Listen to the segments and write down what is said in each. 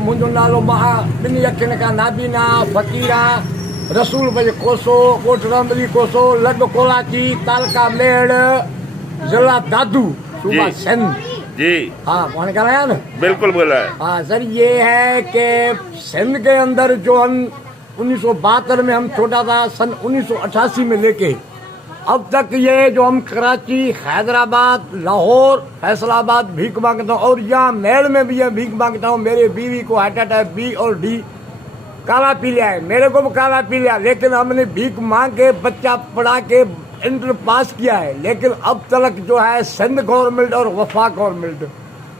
मुंहिंजो नालो महा ॿिनी अखियुनि खां नाबीना फ़कीरा रसूल भाई कोसो कोट रामबली कोसो लॾ कोलाची तालका मेड़ ज़िला दादू सूबा सिंध। जी हाँ कौन कह रहा है ना? बिल्कुल बोला है। हाँ सर, ये है कि सिंध के अंदर जो हम 1972 में हम छोटा था, सन 1988 में लेके अब तक ये जो हम कराची, हैदराबाद, लाहौर, फैसलाबाद भीख मांगता हूँ और यहाँ मेड़ में भी ये भीख मांगता हूँ। मेरे बीवी को हार्ट अटैक बी और डी काला पी लिया है, मेरे को भी काला पी लिया, लेकिन हमने भीख मांग के बच्चा पढ़ा के इंटर पास किया है। लेकिन अब तक जो है सिंध गवर्नमेंट और वफा गवर्नमेंट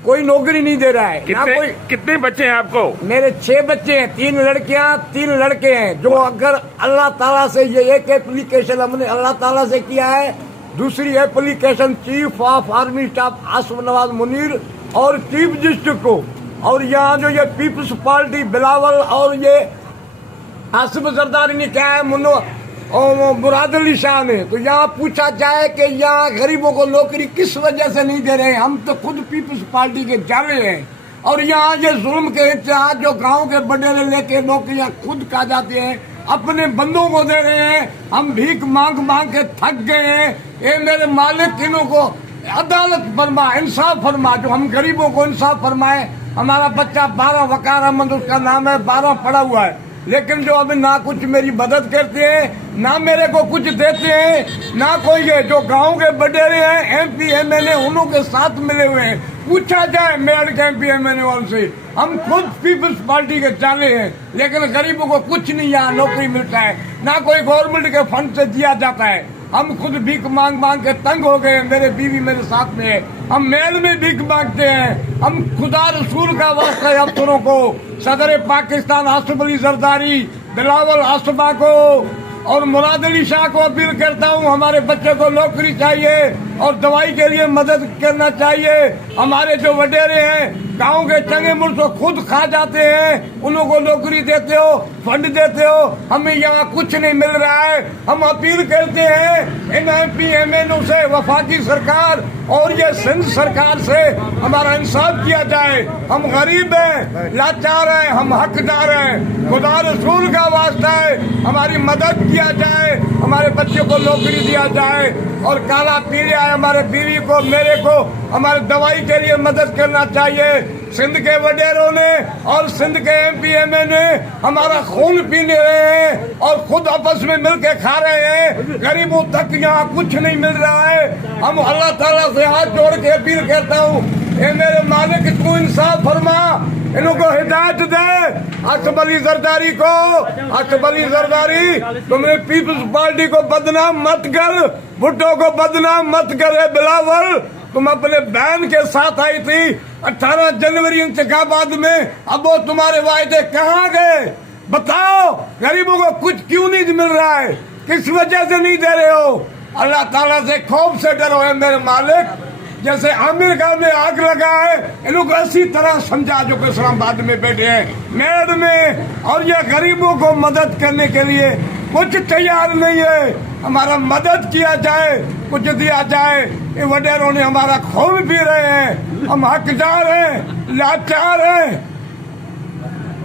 कोई नौकरी नहीं दे रहा है ना। कोई कितने बच्चे हैं आपको? मेरे 6 बच्चे हैं, 3 लड़कियां 3 लड़के हैं। जो अगर अल्लाह ताला से ये एक एप्लीकेशन हमने अल्लाह ताला से किया है, दूसरी application chief of army staff Asif Nawaz Munir और चीफ जस्टिस को, और यहाँ जो ये पीपल्स पार्टी बिलावल और ये आसिफ जरदारी ने क्या है मुराद अली शाह ने, तो यहाँ पूछा जाए कि यहाँ गरीबों को नौकरी किस वजह से नहीं दे रहे हैं। हम तो खुद पीपल्स पार्टी के जाले हैं और यहाँ ये जुल्म के इत्तेहाद जो गांव के बडेरे लेके नौकरियाँ खुद खा जाते हैं, अपने बंदों को दे रहे हैं। हम भीख मांग मांग के थक गए हैं। ये मेरे मालिक इन्हों को अदालत फरमा, इंसाफ फरमा, जो हम गरीबों को इंसाफ फरमाए। हमारा बच्चा 12 वकार अहमद उसका नाम है, 12 पढ़ा हुआ है, लेकिन जो अभी ना कुछ मेरी मदद करते हैं, ना मेरे को कुछ देते हैं, ना कोई ये जो गांव के बडेरे हैं MP MLA उन्हों के साथ मिले हुए हैं। पूछा जाए मेयर के MP MLA वालों से, हम खुद पीपल्स पार्टी के चाले हैं, लेकिन गरीबों को कुछ नहीं यहाँ नौकरी मिलता है, ना कोई गवर्नमेंट के फंड से दिया जाता है। हम खुद भीख मांग मांग के तंग हो गए। मेरे बीवी मेरे साथ में है, हम मेल में भीख मांगते हैं। हम खुदा रसूल का वास्ता अफसरों को, सदर पाकिस्तान आसिफ अली जरदारी, बिलावल आसफा को और मुराद अली शाह को अपील करता हूँ, हमारे बच्चे को नौकरी चाहिए और दवाई के लिए मदद करना चाहिए। हमारे जो वडेरे हैं गांव के चंगे मुर्स खुद खा जाते हैं, उन्हों को नौकरी देते हो, फंड देते हो, हमें यहाँ कुछ नहीं मिल रहा है। हम अपील करते हैं इन MP MLA से, वफाकी सरकार और ये सिंध सरकार से हमारा इंसाफ किया जाए। हम गरीब हैं, लाचार हैं, हम हकदार हैं। खुदा रसूल का वास्ता है, हमारी मदद किया जाए, हमारे बच्चे को नौकरी दिया जाए। और काला पी लिया है हमारे बीवी को, मेरे को, हमारे दवाई के लिए मदद करना चाहिए। सिंध के वडेरों ने और सिंध के MP MLA ने हमारा खून पी ले रहे हैं और खुद आपस में मिलके खा रहे हैं। गरीबों तक यहाँ कुछ नहीं मिल रहा है। हम अल्लाह ताला से हाथ जोड़ के अपील करता हूँ, ए मेरे मालिक तू इंसाफ फरमा, इनको हिदायत दे। आसिफ अली जरदारी को, आसिफ अली जरदारी तुमने पीपल्स पार्टी को बदनाम मत कर, भुट्टो को बदनाम मत कर। बिलावल तुम अपने बहन के साथ आई थी 18 जनवरी इंतखाबात में, अब वो तुम्हारे वायदे कहाँ गए? बताओ, गरीबों को कुछ क्यों नहीं मिल रहा है? किस वजह से नहीं दे रहे हो? अल्लाह ताला से खौफ से डरो है मेरे मालिक। जैसे आमिर खां में आग लगा है, इन लोग इसी तरह समझा जो कि इस्लामाबाद में बैठे हैं मेड़ में, और ये गरीबों को मदद करने के लिए कुछ तैयार नहीं है। हमारा मदद किया जाए, कुछ दिया जाए। ये वडेरों ने हमारा खून पी रहे हैं, हम हकदार हैं, लाचार हैं।